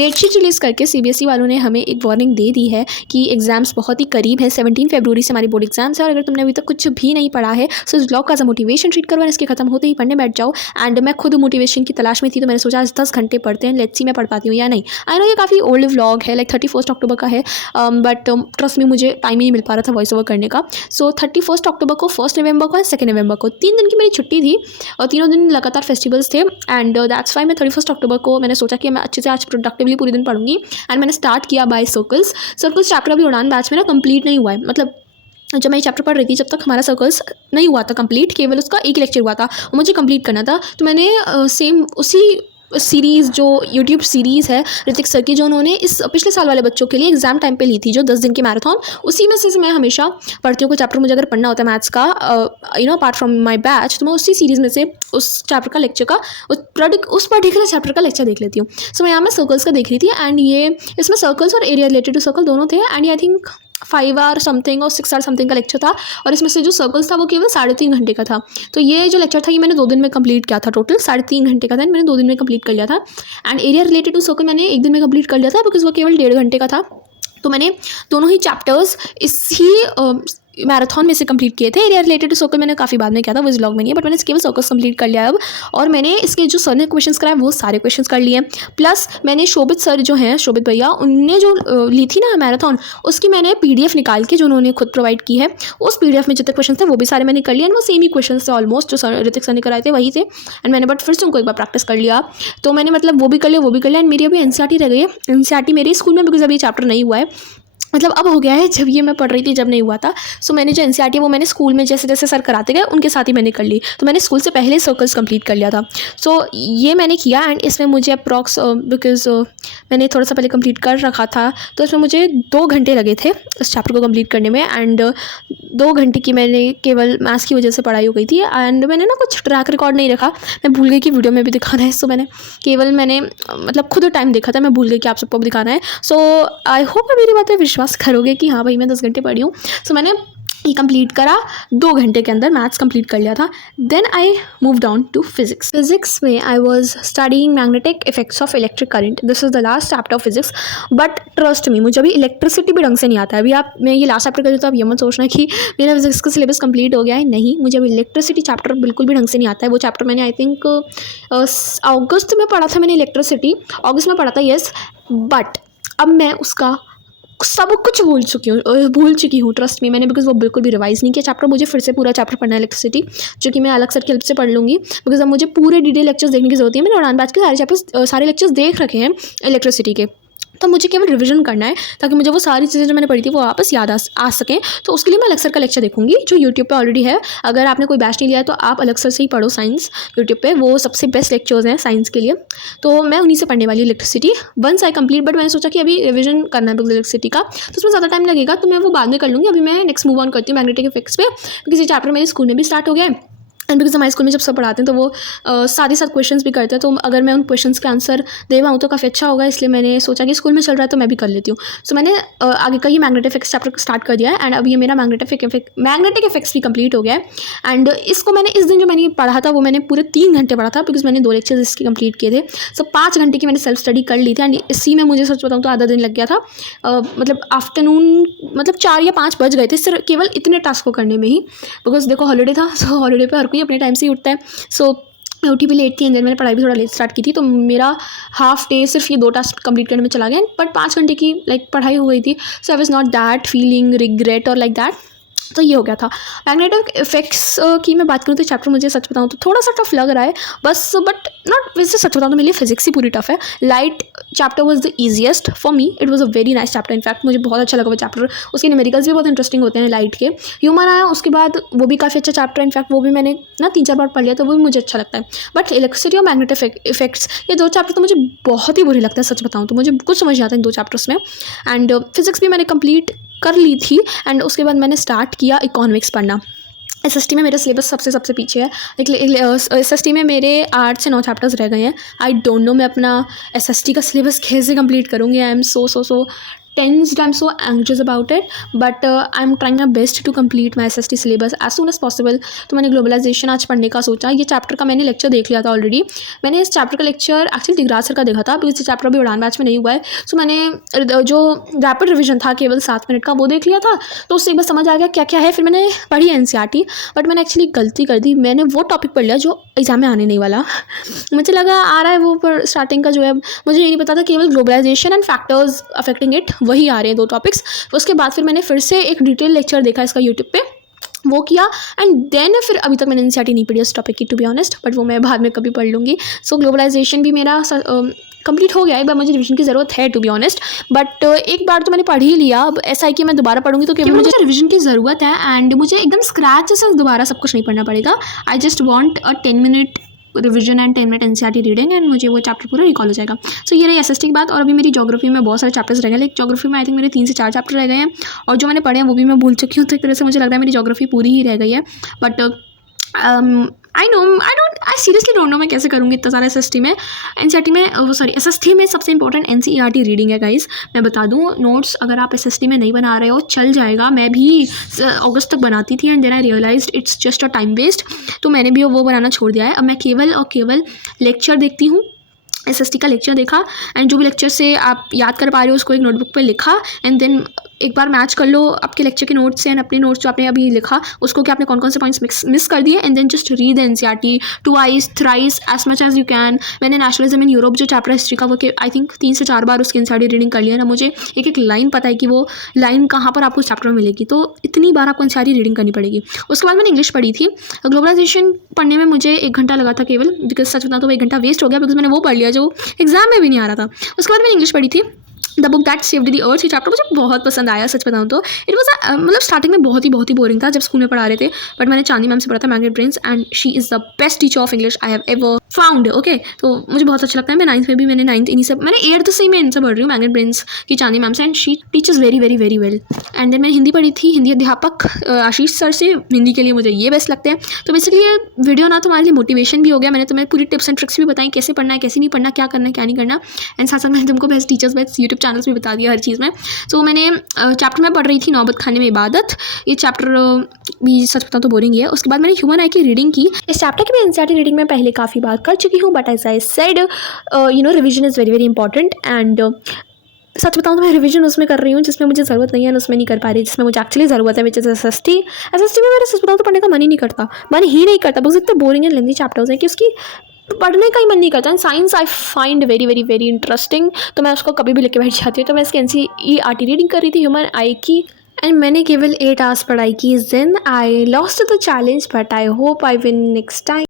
Date sheet release करके CBSE वालों ने हमें एक वार्निंग दे दी है कि एग्ज़ाम्स बहुत ही करीब हैं। 17 फरवरी से हमारी बोर्ड एग्जाम्स है और अगर तुमने अभी तक कुछ भी नहीं पढ़ा है तो इस ब्लॉग का एज मोटिवेशन ट्रीट करो और इसके खत्म होते ही पढ़ने बैठ जाओ। एंड मैं खुद मोटिवेशन की तलाश में थी तो मैंने सोचा आज 10 घंटे पढ़ते हैं, लेट्स सी मैं पढ़ पाती हूँ या नहीं। आई नो ये काफ़ी ओल्ड व्लॉग है, लाइक 31 अक्टूबर का है, बट ट्रस्ट में मुझे टाइम ही नहीं मिल पा रहा था वॉइस ओवर करने का। सो 31 अक्टूबर को, 1 नवंबर को, 2 नवंबर को 3 दिन की मेरी छुट्टी थी और तीनों दिन लगातार फेस्टिवल्स थे। एंड दैट्स वाई मैं 31 अक्टूबर को मैंने सोचा कि मैं अच्छे से आज प्रोडक्टिवली पूरे दिन पढ़ूंगी। एंड मैंने स्टार्ट किया बाय सर्कल्स चैप्टर अभी उड़ान बैच में ना कंप्लीट नहीं हुआ है। मतलब जब मैं ये चैप्टर पढ़ रही थी जब तक हमारा सर्कल्स नहीं हुआ था कंप्लीट, केवल उसका एक लेक्चर हुआ था और मुझे कंप्लीट करना था। तो मैंने सेम उसी सीरीज़ जो यूट्यूब सीरीज़ है ऋतिक सर की, जो उन्होंने इस पिछले साल वाले बच्चों के लिए एग्जाम टाइम पे ली थी, जो 10 दिन की मैराथन, उसी में से मैं हमेशा पढ़ती हूँ। कोई चैप्टर मुझे अगर पढ़ना होता है मैथ्स का, अपार्ट फ्रॉम माय बैच, तो मैं उसी सीरीज़ में से उस चैप्टर का लेक्चर का उस पर्टिकुलर चैप्टर का लेक्चर देख लेती हूँ। सो मैं यहाँ मैं सर्कल्स का देख रही थी एंड ये इसमें सर्कल्स और एरिया रिलेटेड टू सर्कल दोनों थे। And I think 5 hour something और 6 आवर समथिंग का लेक्चर था और इसमें से जो सर्कल्स था वो केवल 3.5 घंटे का था। तो ये जो लेक्चर था ये मैंने 2 दिन में कंप्लीट किया था। टोटल 3.5 घंटे का था, मैंने 2 दिन में कंप्लीट कर लिया था। And area related to circle मैंने 1 दिन में कंप्लीट कर लिया था बिकॉज वो केवल 1.5 घंटे का था। तो मैंने दोनों ही चैप्टर्स इसी मैराथन में से कंप्लीट किए थे। एरिया रिलेटेड टू सर्कल मैंने काफ़ी बाद में किया था, वो इस व्लॉग में नहीं है, बट मैंने केवल सर्कल्स कंप्लीट कर लिया अब। और मैंने इसके जो सर ने क्वेश्चंस कराए वो सारे क्वेश्चंस कर लिए। प्लस मैंने शोभित सर जो हैं, शोभित भैया, उनने जो ली थी ना मैराथन, उसकी मैंने PDF निकाल के जो उन्होंने खुद प्रोवाइड की है, उस PDF में जितने क्वेश्चन थे वो भी सारे मैंने कर लिए। एंड वो सेम ही क्वेश्चन थे ऑलमोस्ट, जो सर ऋतिक सर ने कराए थे वही थे। एंड मैंने बट फिर से उनको एक बार प्रैक्टिस कर लिया। तो मैंने मतलब वो भी कर लिया, वो भी कर लिया। एंड मेरी अभी NCERT रह गई है। NCERT मेरे स्कूल में बिकॉज अभी चैप्टर नहीं हुआ है, मतलब अब हो गया है, जब ये मैं पढ़ रही थी जब नहीं हुआ था। सो मैंने जो NCERT है वो मैंने स्कूल में जैसे जैसे सर कराते गए उनके साथ ही मैंने कर ली। तो मैंने स्कूल से पहले सर्कल्स कंप्लीट कर लिया था। सो ये मैंने किया। एंड इसमें मुझे अप्रॉक्स बिकॉज मैंने थोड़ा सा पहले कंप्लीट कर रखा था तो इसमें मुझे 2 घंटे लगे थे इस चैप्टर को कंप्लीट करने में। एंड 2 घंटे की मैंने केवल मैथ्स की वजह से पढ़ाई हो गई थी। एंड मैंने ना कुछ ट्रैक रिकॉर्ड नहीं रखा, मैं भूल गई कि वीडियो में भी दिखाना है। सो मैंने मतलब खुद टाइम देखा था, मैं भूल गई कि आप सबको भी दिखाना है। सो आई होप मेरी बात पे विश्वास करोगे कि हाँ भाई मैं 10 घंटे पढ़ी हूँ। सो मैंने ये कंप्लीट करा, 2 घंटे के अंदर मैथ्स कंप्लीट कर लिया था। Then I move down to physics में I was studying magnetic effects of electric current. This is the last chapter of physics. But trust me, मुझे अभी इलेक्ट्रिसिटी भी ढंग से नहीं आता है। अभी मैं ये लास्ट चैप्टर कर तो आप ये मत सोचना कि मेरा फिजिक्स का सिलेबस कंप्लीट हो गया है, नहीं, मुझे अभी इलेक्ट्रिसिटी चैप्टर बिल्कुल भी ढंग से नहीं आता है। वो चैप्टर मैंने आई थिंक अगस्त में पढ़ा था, मैंने इलेक्ट्रिसिटी अगस्त में पढ़ा था, येस। बट अब मैं उसका सब कुछ भूल चुकी हूँ ट्रस्ट में मैंने, बिकॉज वो बिल्कुल भी रिवाइज नहीं किया चैप्टर। मुझे फिर से पूरा चैप्टर पढ़ना है इलेक्ट्रिसिटी, जो कि मैं अलग सर की हेल्प से पढ़ लूँगी, बिकॉज अब मुझे पूरे डिटेल लेक्चर्स देखने की जरूरत है। मैंने उड़ान बैच के सारे लेक्चर्स देख रखे हैं इलेक्ट्रिसिटी के, तो मुझे केवल रिवीजन करना है ताकि मुझे वो सारी चीज़ें जो मैंने पढ़ी थी वो वापस याद आ सकें। तो उसके लिए मैं अलग सर का लेक्चर देखूंगी जो यूट्यूब पे ऑलरेडी है। अगर आपने कोई बैच नहीं लिया है तो आप अलग सर से ही पढ़ो साइंस, यूट्यूब पे वो सबसे बेस्ट लेक्चर्स हैं साइंस के लिए। तो मैं उन्हीं से पढ़ने वाली हूँ electricity once I complete. But मैंने सोचा कि अभी रिविजन करना है इलेक्ट्रिसिटी का, तो उसमें ज़्यादा टाइम लगेगा, तो मैं वो बाद में कर लूँगी। अभी मैं नेक्स्ट मूव ऑन करती हूँ मैग्नेटिक इफेक्ट्स पे, क्योंकि ये चैप्टर मेरे स्कूल में भी स्टार्ट हो गया है। एंड बिकॉज हमारे स्कूल में जब सब पढ़ाते हैं तो वो साथ ही साथ क्वेश्चंस भी करते हैं, तो अगर मैं उन क्वेश्चंस के आंसर दे पाऊँ तो काफ़ी अच्छा होगा। इसलिए मैंने सोचा कि स्कूल में चल रहा है तो मैं भी कर लेती हूँ। सो मैंने आगे का ही मैग्नेटिक इफेक्ट्स चैप्टर स्टार्ट कर दिया है। एंड अब ये मेरा मैग्नेटिक इफेक्ट्स भी कंप्लीट हो गया है। एंड इसको मैंने इस दिन जो मैंने पढ़ा था वो मैंने पूरे 3 घंटे पढ़ा था, बिकॉज मैंने 2 लेक्चर्स इसके कंप्लीट किए थे। सो 5 घंटे की मैंने सेल्फ स्टडी कर ली थी। एंड इसी में मुझे सच बताऊँ तो आधा दिन लग गया था। मतलब आफ्टरनून मतलब 4 या 5 बज गए थे सिर्फ केवल इतने टास्क को करने में ही, बिकॉज देखो हॉलीडे था। सो हॉलीडे पे हर कोई अपने टाइम से ही उठता है। सो मैं उठी भी लेट थी एंड मैंने पढ़ाई भी थोड़ा लेट स्टार्ट की थी, तो मेरा हाफ डे सिर्फ ये 2 टास्क कंप्लीट करने में चला गया। बट 5 घंटे की पढ़ाई हो गई थी। So I was not that feeling regret और लाइक दैट। तो ये हो गया था। मैग्नेटिक इफेक्ट्स की मैं बात करूँ तो चैप्टर मुझे सच बताऊँ तो थोड़ा सा टफ लग रहा है बस, बट नॉट वैसे सच बताऊँ तो मेरे लिए फिजिक्स ही पूरी टफ है। Light chapter was the easiest for me, it was a very nice chapter. In fact मुझे बहुत अच्छा लगा वो चैप्टर, उसके न्यूमेरिकल्स भी बहुत इंटरेस्टिंग होते हैं लाइट के। ह्यूमन आया उसके बाद, वो भी काफ़ी अच्छा चैप्टर है। इनफैक्ट वो भी मैंने ना 3-4 बार पढ़ लिया, तो वो भी मुझे अच्छा लगता है। बट इलेक्ट्रिसिटी और मैग्नेटिक इफेक्ट्स ये 2 चैप्टर तो मुझे बहुत ही बुरे लगते हैं सच बताऊँ तो। मुझे कुछ समझ नहीं आता इन 2 चैप्टर्स में। एंड फिजिक्स भी मैंने कंप्लीट कर ली थी। एंड उसके बाद मैंने स्टार्ट किया इकोनॉमिक्स पढ़ना। SST में मेरा सिलेबस सबसे पीछे है। SST में मेरे 8 से 9 चैप्टर्स रह गए हैं। आई डोंट नो मैं अपना SST का सिलेबस कैसे कंप्लीट करूँगी। I am so tensed, I am so anxious about it, but I am trying my best to complete my SST syllabus as soon as possible. तो मैंने globalisation आज पढ़ने का सोचा। ये चैप्टर का मैंने लेक्चर देख लिया था ऑलरेडी। मैंने इस चैप्टर का लेक्चर एक्चुअली दिगराज सर का देखा था, बिकॉज ये चैप्टर अभी उड़ान बैच में नहीं हुआ है। सो मैंने जो रैपिड रिविजन था केवल 7 मिनट का वो देख लिया था, तो उससे एक बार समझ आ गया क्या क्या है। फिर मैंने पढ़ी NCERT, बट मैंने एक्चुअली गलती कर दी, मैंने वो टॉपिक पढ़ लिया जो एग्जाम में आने नहीं वाला। मुझे लगा आ रहा है वो, पर स्टार्टिंग का जो है मुझे ये नहीं पता था केवल globalization and factors affecting it वही आ रहे हैं 2 टॉपिक्स। उसके बाद फिर मैंने फिर से एक डिटेल लेक्चर देखा इसका यूट्यूब पे, वो किया, एंड देन फिर अभी तक मैंने NCERT नहीं पढ़ी उस टॉपिक की, टू बी ऑनेस्ट, बट वो मैं बाद में कभी पढ़ लूँगी। सो ग्लोबलाइजेशन भी मेरा कंप्लीट हो गया है, बट मुझे रिविजन की ज़रूरत है, टू बी ऑनेस्ट। बट एक बार तो मैंने पढ़ ही लिया, अब ऐसा है कि मैं दोबारा पढ़ूंगी तो केवल मुझे रिविजन की ज़रूरत है, एंड मुझे एकदम स्क्रैच से दोबारा सब कुछ नहीं पढ़ना पड़ेगा। I just want a 10 minute revision and 10 minute NCERT reading, and मुझे वो चैप्टर पूरा रिकॉल हो जाएगा। सो ये रही SST की बात। और अभी मेरी ज्योग्राफी में बहुत सारे चैप्टर्स रह गए, लाइक ज्योग्राफी में आई थिंक मेरे 3 से 4 चैप्टर रह गए हैं, और जो मैंने पढ़े हैं वो भी मैं भूल चुकी हूँ। तो एक तरह से मुझे लग रहा है मेरी ज्योग्राफी पूरी ही रह गई है, but I seriously don't know मैं कैसे करूँगी इतना सारा SST में। NCERT में SST में सबसे इंपॉर्टेंट NCERT रीडिंग है गाइस। मैं बता दूँ, नोट्स अगर आप SST में नहीं बना रहे हो चल जाएगा, मैं भी अगस्त तक बनाती थी, and then I realized it's just a time waste, तो मैंने भी वो बनाना छोड़ दिया है। अब मैं केवल और केवल लेक्चर देखती हूँ। SST का लेक्चर देखा, एंड जो भी लेक्चर से आप याद कर पा रहे हो उसको एक नोटबुक पे लिखा, एंड देन एक बार मैच कर लो आपके लेक्चर के नोट्स से एंड अपने नोट्स जो आपने अभी लिखा उसको, कि आपने कौन कौन से पॉइंट्स मिस कर दिए, and then just read the NCERT twice thrice as much as you can. मैंने नेशनलिज्म इन यूरोप जो चैप्टर हिस्ट्री का वो आई थिंक 3 से 4 बार उसकी NCERT रीडिंग कर लिया ना। मुझे एक एक लाइन पता है कि वो लाइन कहाँ पर आपको चैप्टर में मिलेगी, तो इतनी बार आपको NCERT रीडिंग करनी पड़ेगी। उसके बाद मैंने इंग्लिश पढ़ी थी। ग्लोबलाइजेशन पढ़ने में मुझे 1 घंटा लगा था केवल, बिकॉज सच बताऊँ तो 1 घंटा वेस्ट हो गया, बिकॉज मैंने वो पढ़ लिया जो एग्जाम में भी नहीं आ रहा था। उसके बाद मैंने इंग्लिश पढ़ी थी, the book that saved the earth. ये चैप्टर मुझे बहुत पसंद आया, सच बताऊँ तो। इट वाज मतलब स्टार्टिंग में बहुत ही बोरिंग था जब स्कूल में पढ़ा रहे थे, बट मैंने चांदी मैम से पढ़ा था, magnet brains, and she is the best teacher of English I have ever found. Okay, तो मुझे बहुत अच्छा लगता है। मैं 9th में भी, मैंने 9th इन्हीं से, मैंने 8th से ही मैं इनसे पढ़ रही हूँ, मैग्नेट ब्रेन्स की चांदी मैम से, and she teachers very very very well. And then मैंने हिंदी पढ़ी थी, हिंदी अध्यापक आशीष सर से। हिंदी के लिए मुझे ये बेस्ट लगते हैं। तो बेसिकली ये वीडियो ना तुम्हारे लिए मोटिवेशन भी हो गया, मैंने तुम्हें पूरी टिप्स एंड ट्रिक्स भी बताई, कैसे पढ़ना है कैसे नहीं पढ़ना, क्या करना है क्या नहीं करना, एंड साथ साथ मैंने तुमको best teachers best YouTube channels भी बता दिया हर चीज़ में। सो मैंने चैप्टर में पढ़ रही थी नौबत खाने में इबादत। ये चैप्टर भी सच बताऊँ तो बोरिंग ही है। उसके बाद मैंने ह्यूमन आई की रीडिंग की। इस चैप्टर की भी NCERT रीडिंग मैं पहले काफ़ी बार कर चुकी हूँ, but as I said revision is very very important, and सच बताऊँ तो मैं रिवीजन उसमें कर रही हूँ जिसमें मुझे ज़रूरत नहीं है, उसमें नहीं कर पा रही जिसमें मुझे एक्चुअली ज़रूरत है, विच इज़ SST में मेरा सच बताऊँ तो पढ़ने का मन ही नहीं करता, बिकॉज इतने बोरिंग एंड लेंथी चैप्टर्स हैं कि उसकी पढ़ने का ही मन नहीं करता। And science I find very very very interesting, तो मैं उसको कभी भी लेके बैठ जाती हूँ। तो मैं इसकी NCERT रीडिंग कर रही थी ह्यूमन आई की, एंड मैंने केवल 8 आवर्स पढ़ाई की। Then I lost the challenge, but I hope I win next time.